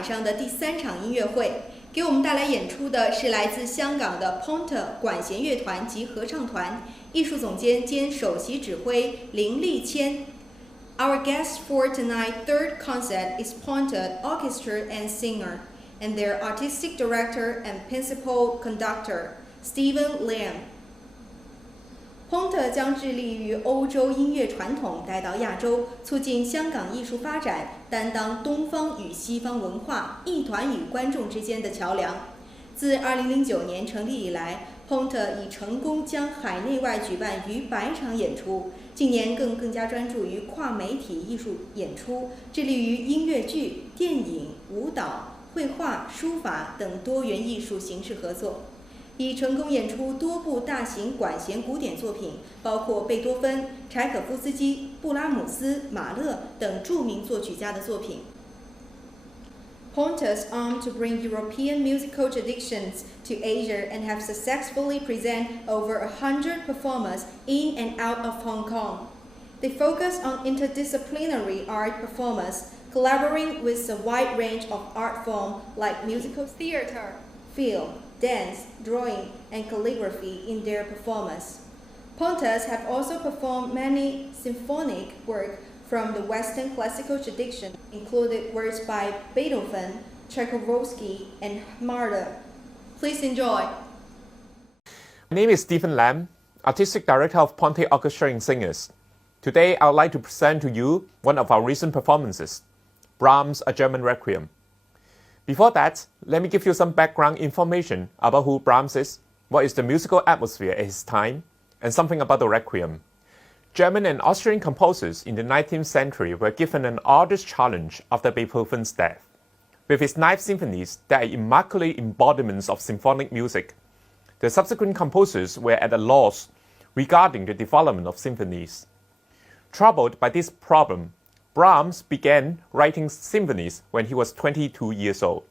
晚上的第3场音乐会。给我们带来演出的是来自香港的 Ponte 管弦乐团及合唱团，艺术总监兼首席指挥林立谦。Our guest for tonight's third concert is Ponte Orchestra and Singer, and their artistic director and principal conductor, Stephen Lam.Ponte 将致力于欧洲音乐传统带到亚洲，促进香港艺术发展，担当东方与西方文化、艺团与观众之间的桥梁。自2009年成立以来 ，Ponte 已成功将海内外举办逾100场演出，近年更加专注于跨媒体艺术演出，致力于音乐剧、电影、舞蹈、绘画、书法等多元艺术形式合作。已成功演出多部大型管弦古典作品，包括贝多芬、柴可夫斯基、布拉姆斯、马勒等著名作曲家的作品。Ponte's aimed to bring European musical traditions to Asia and have successfully presented over 100 performers in and out of Hong Kong. They focus on interdisciplinary art performers, collaborating with a wide range of art forms like musical theater, film, dance, drawing, and calligraphy in their performance. Pontes have also performed many symphonic works from the Western classical tradition, including works by Beethoven, Tchaikovsky, and Mahler. Please enjoy. My name is Stephen Lam, Artistic Director of Ponte Orchestra and Singers. Today, I would like to present to you one of our recent performances, Brahms' A German Requiem. Before that, let me give you some background information about who Brahms is, what is the musical atmosphere at his time, and something about the Requiem. German and Austrian composers in the 19th century were given an arduous challenge after Beethoven's death. With his 9 symphonies that are immaculate embodiments of symphonic music, the subsequent composers were at a loss regarding the development of symphonies. Troubled by this problem, Brahms began writing symphonies when he was 22 years old.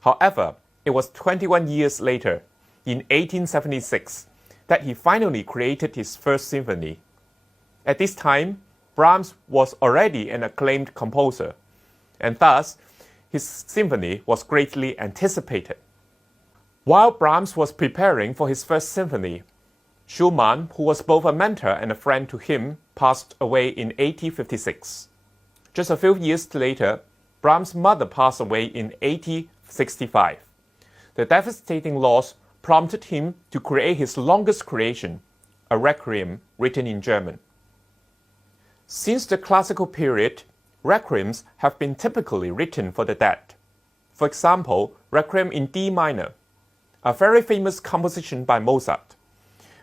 However, it was 21 years later, in 1876, that he finally created his first symphony. At this time, Brahms was already an acclaimed composer, and thus his symphony was greatly anticipated. While Brahms was preparing for his first symphony, Schumann, who was both a mentor and a friend to him, passed away in 1856. Just a few years later, Brahms' mother passed away in 1865. The devastating loss prompted him to create his longest creation, a Requiem written in German. Since the classical period, Requiems have been typically written for the dead. For example, Requiem in D minor, a very famous composition by Mozart,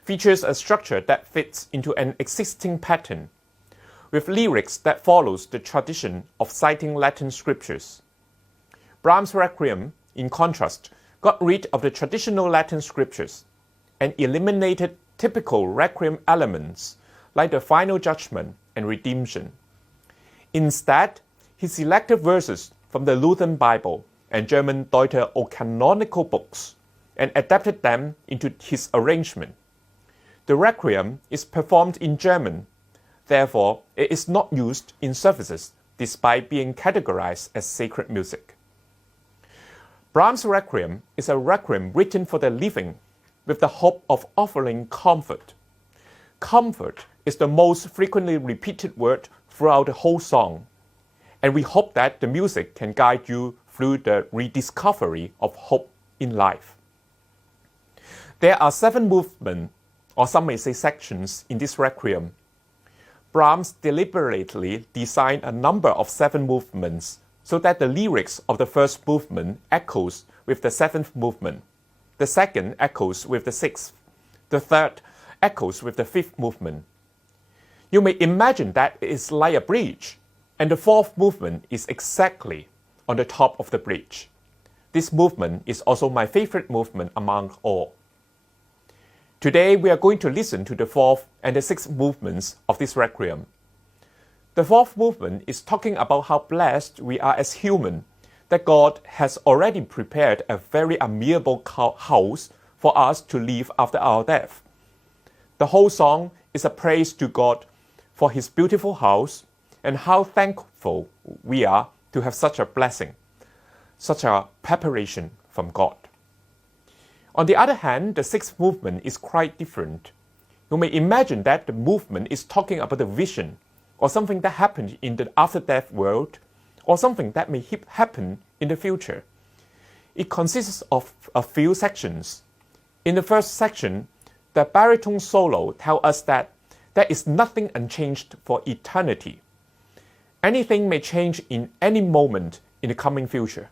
features a structure that fits into an existing pattern, with lyrics that follows the tradition of citing Latin scriptures. Brahms' Requiem, in contrast, got rid of the traditional Latin scriptures and eliminated typical Requiem elements like the final judgment and redemption. Instead, he selected verses from the Lutheran Bible and German Deuterocanonical books and adapted them into his arrangement. The Requiem is performed in German. Therefore, it is not used in services despite being categorized as sacred music. Brahms' Requiem is a requiem written for the living with the hope of offering comfort. Comfort is the most frequently repeated word throughout the whole song, and we hope that the music can guide you through the rediscovery of hope in life. There are 7 movements, or some may say sections, in this Requiem. Brahms deliberately designed a number of 7 movements so that the lyrics of the first movement echoes with the 7th movement, the second echoes with the 6th, the third echoes with the 5th movement. You may imagine that it is like a bridge, and the 4th movement is exactly on the top of the bridge. This movement is also my favorite movement among all. Today, we are going to listen to the 4th and the 6th movements of this Requiem. The 4th movement is talking about how blessed we are as humans, that God has already prepared a very amiable house for us to live after our death. The whole song is a praise to God for His beautiful house and how thankful we are to have such a blessing. such a preparation from God. On the other hand, the sixth movement is quite different. You may imagine that the movement is talking about a vision, or something that happened in the after-death world, or something that may happen in the future. It consists of a few sections. In the first section, the baritone solo tells us that there is nothing unchanged for eternity. Anything may change in any moment in the coming future.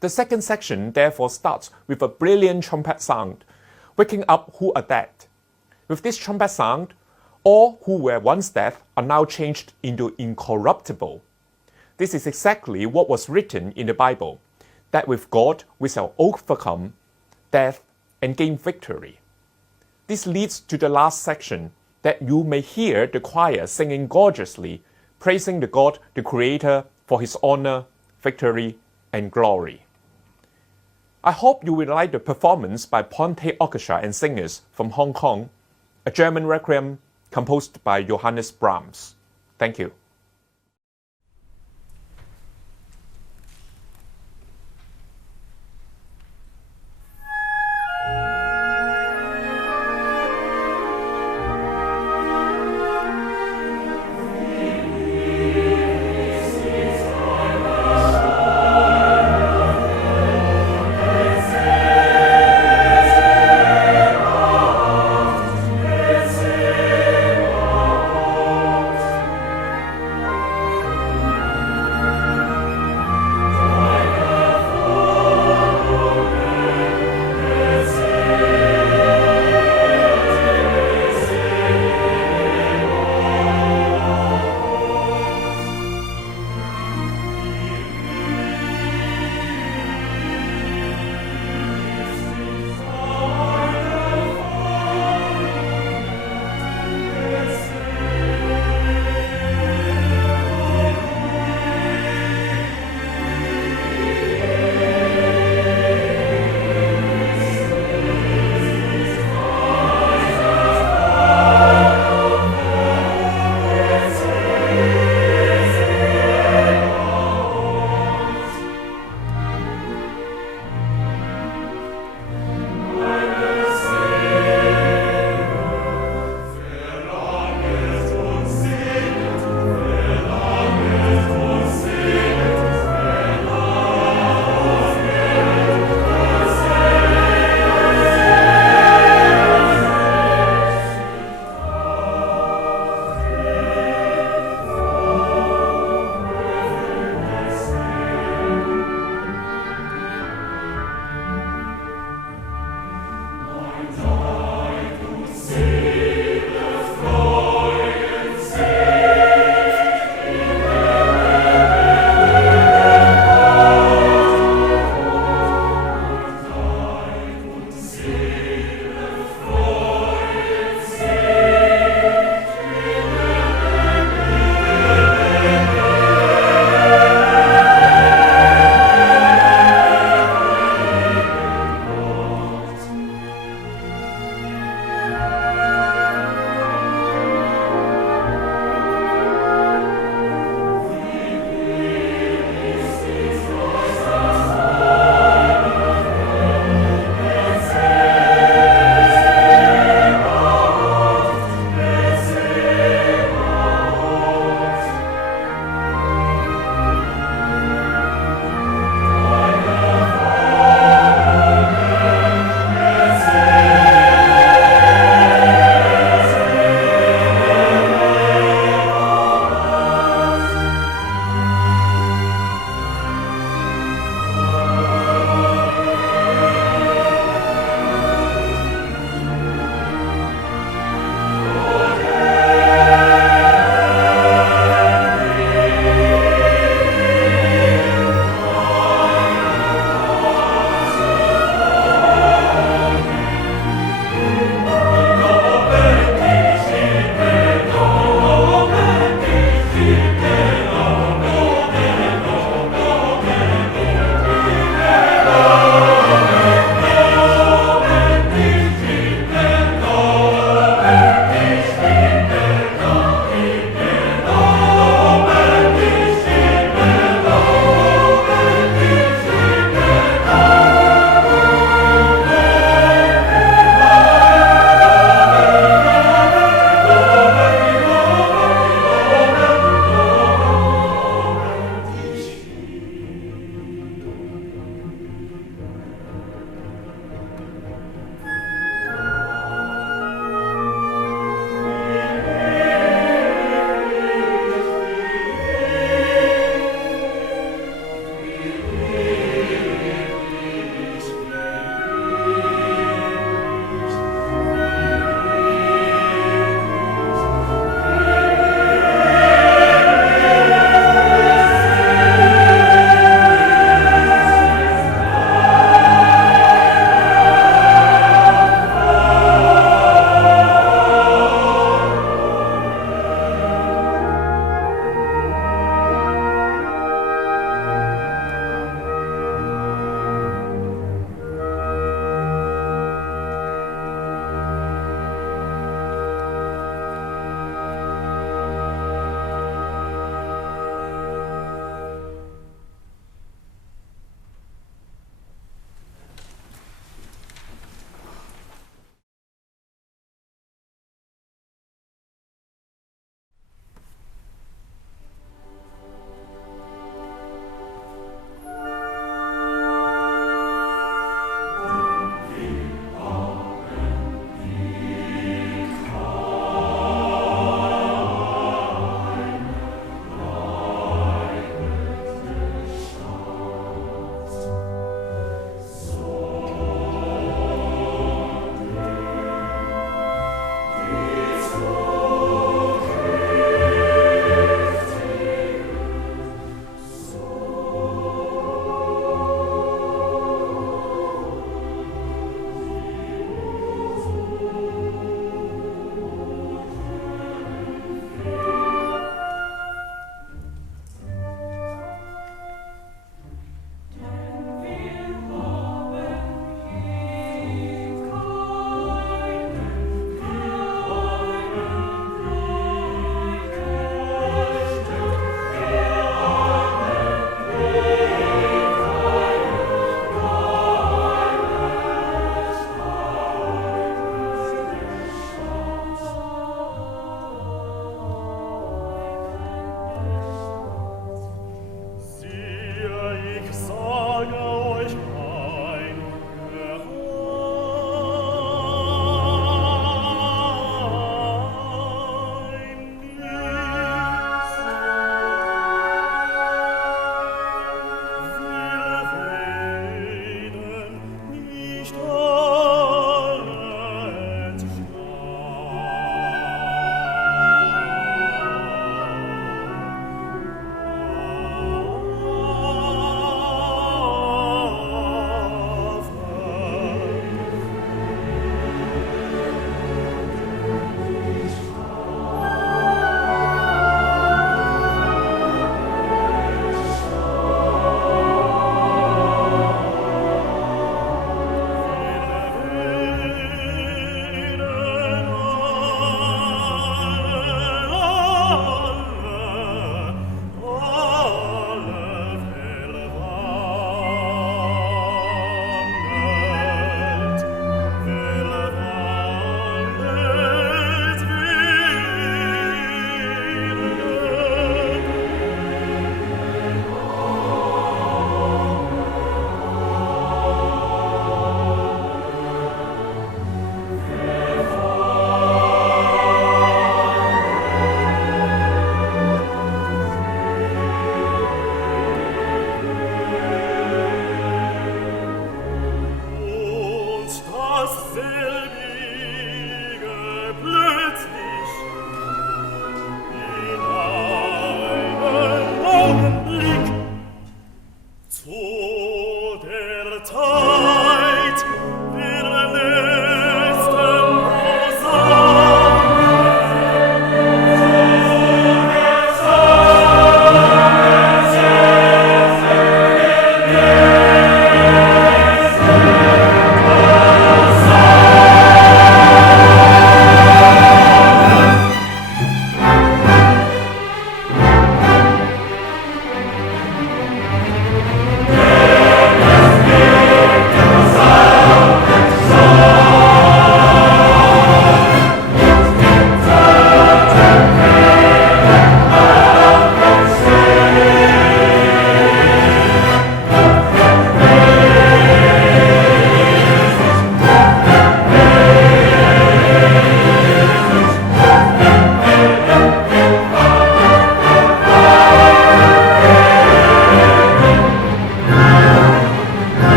The second section therefore starts with a brilliant trumpet sound, waking up who are dead. With this trumpet sound, all who were once dead are now changed into incorruptible. This is exactly what was written in the Bible, that with God we shall overcome death and gain victory. This leads to the last section, that you may hear the choir singing gorgeously, praising the God, the Creator, for His honor, victory, and glory. I hope you will like the performance by Ponte Orchestra and singers from Hong Kong, a German Requiem composed by Johannes Brahms. Thank you.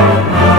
Thank you.